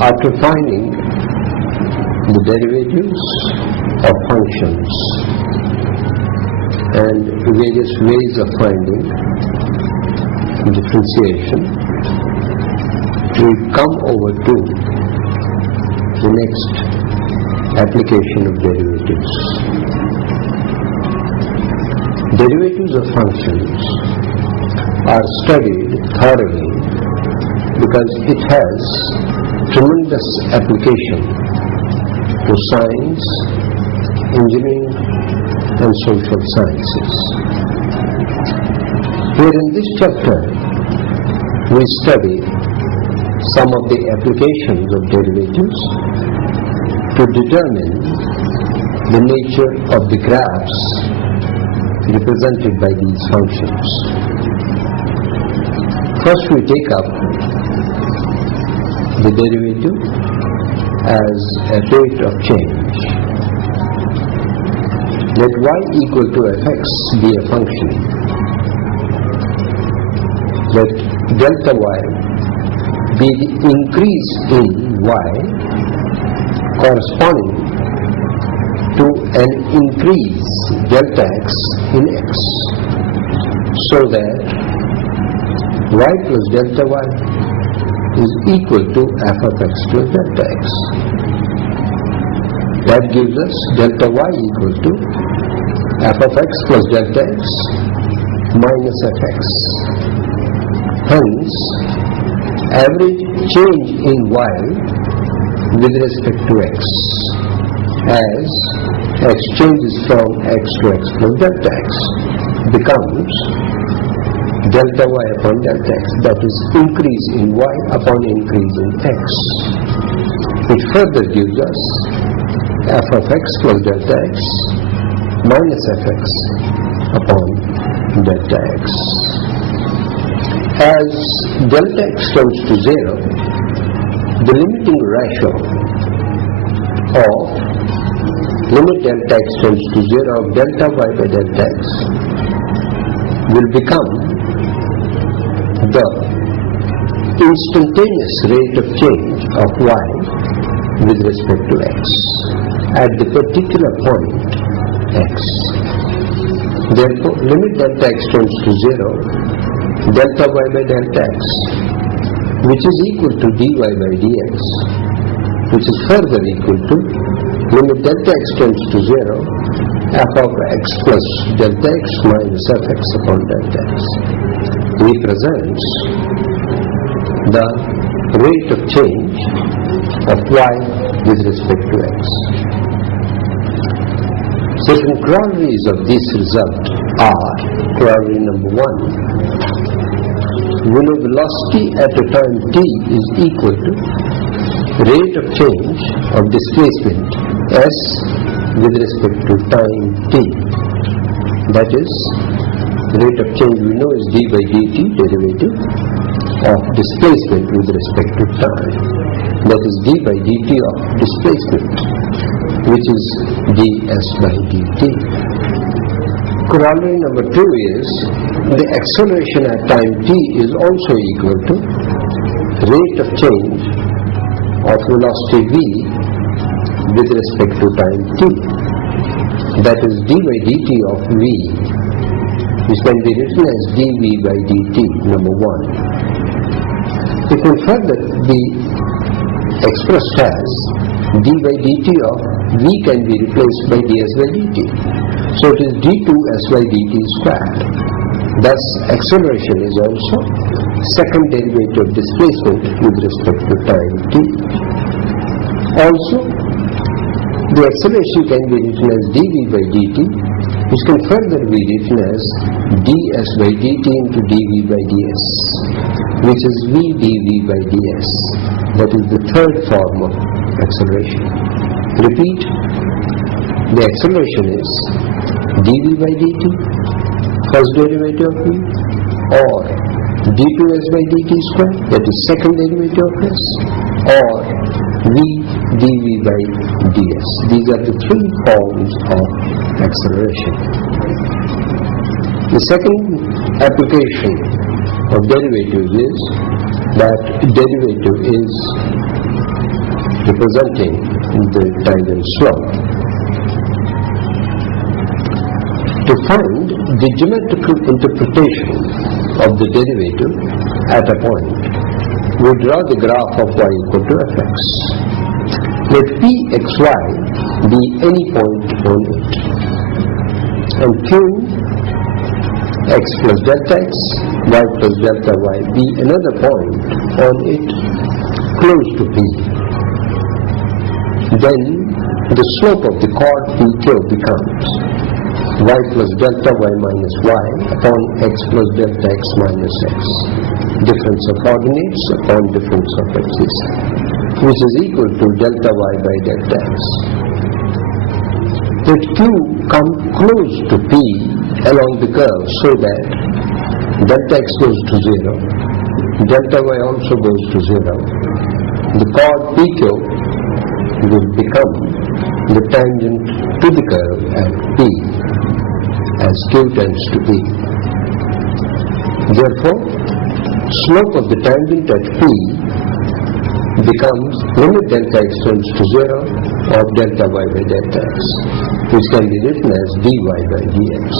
After finding the derivatives of functions and various ways of finding differentiation, we come over to the next application of derivatives. Derivatives of functions are studied thoroughly because it has tremendous application to science, engineering, and social sciences. Here in this chapter, we study some of the applications of derivatives to determine the nature of the graphs represented by these functions. First, we take up the derivative as a rate of change. Let y equal to fx be a function. Let delta y be the increase in y corresponding to an increase delta x in x, so that y plus delta y is equal to f of x plus delta x. That gives us delta y equal to f of x plus delta x minus fx. Hence, average change in y with respect to x as x changes from x to x plus delta x becomes delta y upon delta x, that is increase in y upon increase in x. It further gives us f of x plus delta x minus fx upon delta x. As delta x tends to 0, the limiting ratio of limit delta x tends to 0 of delta y by delta x will become the instantaneous rate of change of y with respect to x at the particular point x. Therefore, limit delta x tends to 0, delta y by delta x, which is equal to dy by dx, which is further equal to limit delta x tends to 0, f of x plus delta x minus fx upon delta x, represents the rate of change of y with respect to x. Certain corollaries of this result are: corollary number 1, we know velocity at a time t is equal to rate of change of displacement s with respect to time t. That is, rate of change we know is d by dt, derivative of displacement with respect to time. That is d by dt of displacement, which is ds by dt. Corollary number 2 is the acceleration at time t is also equal to rate of change of velocity v with respect to time t. That is d by dt of v, which can be written as dv by dt, number 1. It can further be expressed as d by dt of v can be replaced by ds by dt. So it is d2 s by dt squared. Thus, acceleration is also second derivative of displacement with respect to time t. Also, the acceleration can be written as dv by dt, which can further be written as ds by dt into dv by ds, which is v dv by ds. That is the third form of acceleration. Repeat, the acceleration is dv by dt, first derivative of v, or d2s by dt square, that is second derivative of s, or v dv by ds. These are the three forms of acceleration. The second application of derivative is that derivative is representing the tangent slope. To find the geometrical interpretation of the derivative at a point, we draw the graph of y equal to fx. Let pxy be any point on it, and q x plus delta x, y plus delta y be another point on it close to p. Then the slope of the chord pq becomes y plus delta y minus y upon x plus delta x minus x, difference of coordinates upon difference of axis, which is equal to delta y by delta x. Let q come close to p along the curve so that delta x goes to 0, delta y also goes to 0. The chord pq will become the tangent to the curve at p as q tends to p. Therefore, slope of the tangent at p becomes limit delta x tends to 0 of delta y by delta x, which can be written as dy by dx.